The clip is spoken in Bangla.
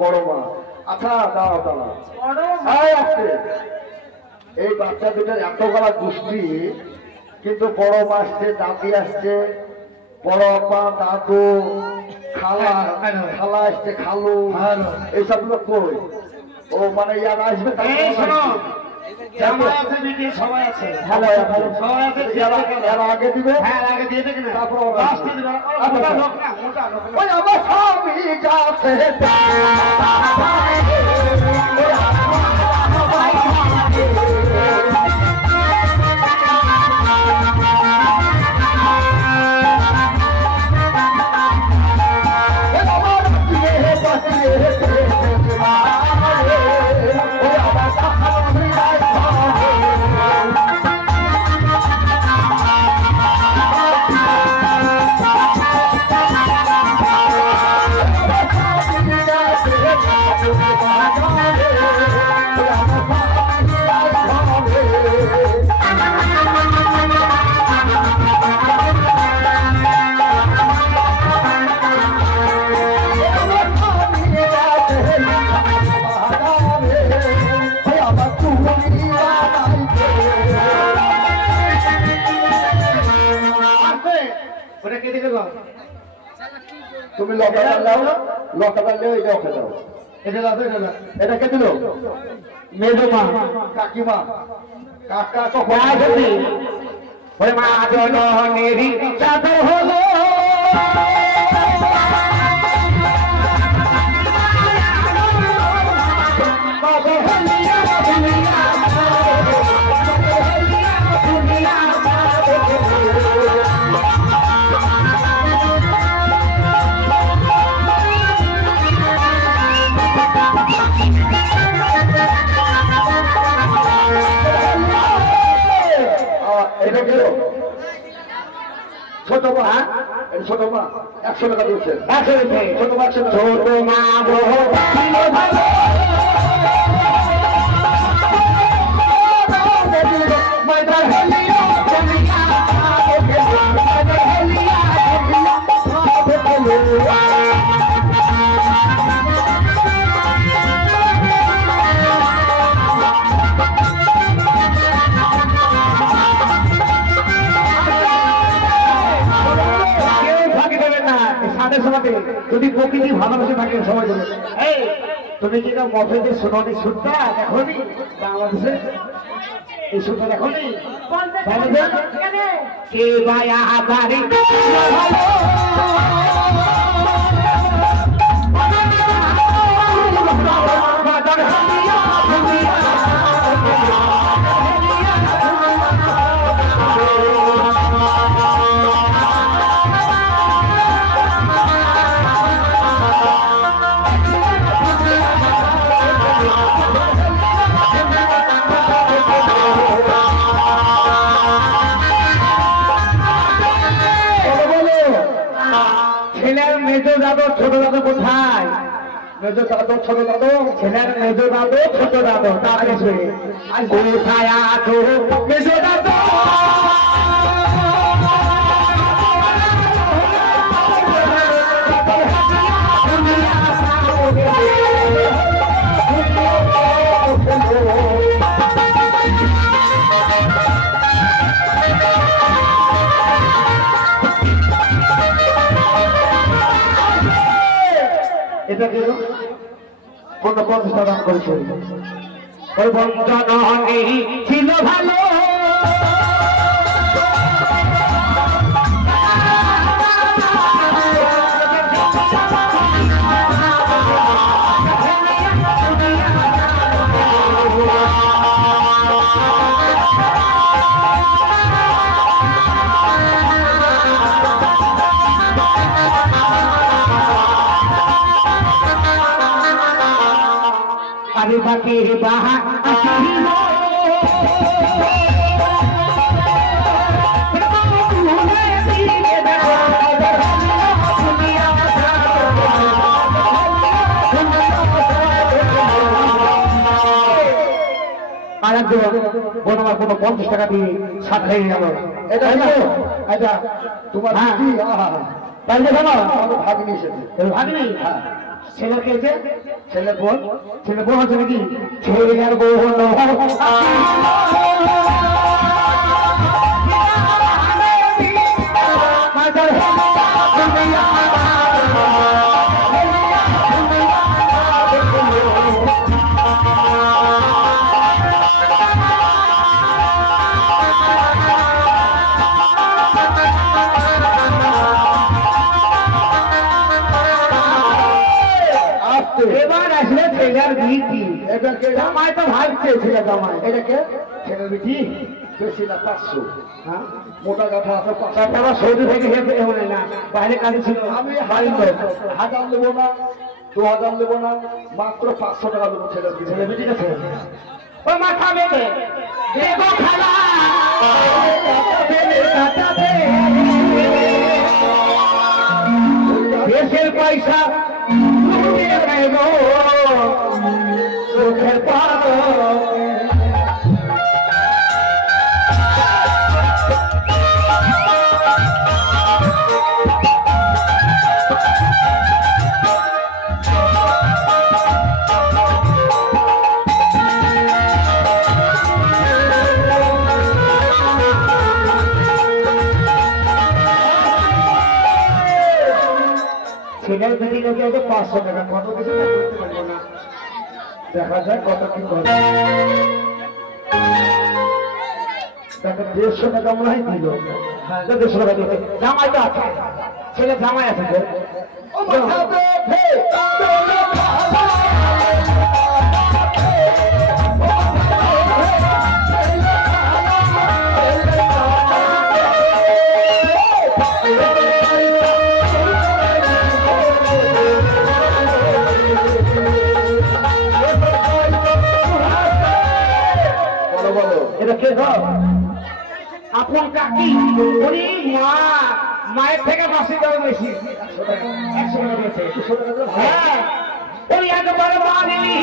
বড় মা। আচ্ছা দাও দাও, আসছে এই বাচ্চা দুটার এত গলা দুষ্টি, কিন্তু বড় মা আসছে, দাদি আসছে, বড় আপা, দাদু, খালা, খালা আসছে, খালু, এইসব লোক কই? ও মানে ইয়ারা আসবে, সবাই আছে, আগে দিবে, তারপর আমার স্বামী যাচ্ছে তুমি লকাটা দাও, লকাটা নিয়ে এটা ওকে দাও। এটা দাও, এটা কে দিল? মেজো মা, কাকিমা, কাকা কখন আসবে? ওই মা জননেরি চাদর হলো ছোট মা, ছোট মা 100 টাকা দিচ্ছে, ছোট মা, ছোট মা যদি প্রকৃতি ভালোবাসে থাকে সবাই বলে, তুমি কি না মফেদের সোনালি সুরটা দেখনি বাংলাদেশে? এই সুরটা দেখনি? কে বায়া বাড়ি মেজো দাদু ছোট দাদু কোথায়? মেজো দাদু ছোট দাদু, ছেলের মেজো দাদু ছোট দাদু, তারপরে কোথায় আছো মেজো দাদু? এটা কি কোন 50 টাকা দাম করেছে? ওই বঞ্চনী ছিল ভালো, আরে বাকি বাহা আর কোনো 50 টাকা দিয়ে সাথে গেল। এটা তোমার তাই দেখো না ভাগ্নি এসেছে। ভাগ্নি হ্যাঁ ছেলে খেয়েছে ছেলে বোন হচ্ছে নাকি ছেলে আর বোন এবার আসলে ছেলের বিটি এটাকে জামাই তো ভাবছে ছেলে জামাই এটাকে ছেলের বিটি বেশি না 500 হ্যাঁ মোটা কাঠা আছে 500 তারপর সৌদি থেকে এমন না বাইরে কাজে ছিল আমি বাড়ির লোক 1000 নেবো না 2000 নেবো না মাত্র 500 টাকা দেবো ছেলের বিটি। ছেলে বিটি আছে ও মাথা বেঁধে দেখো খালা দেশের পয়সা চোখের পার ছেলের বিটি কাছে আছে 500 টাকা কত কিছু করতে পারবো না দেখা যায় কত কি করে তাকে 150 টাকা মনে হয় দিল। হ্যাঁ 150 টাকা দিতে জামাই তো আছে ছেলে জামাই আছে তো ও মাথা বেঁধে এটা কে গো আপন কাকি ওরে মা মায়ের থেকে 500 টাকা বেশি 100 টাকা দিয়েছে 100 টাকা হ্যাঁ ওই একবার মানিলি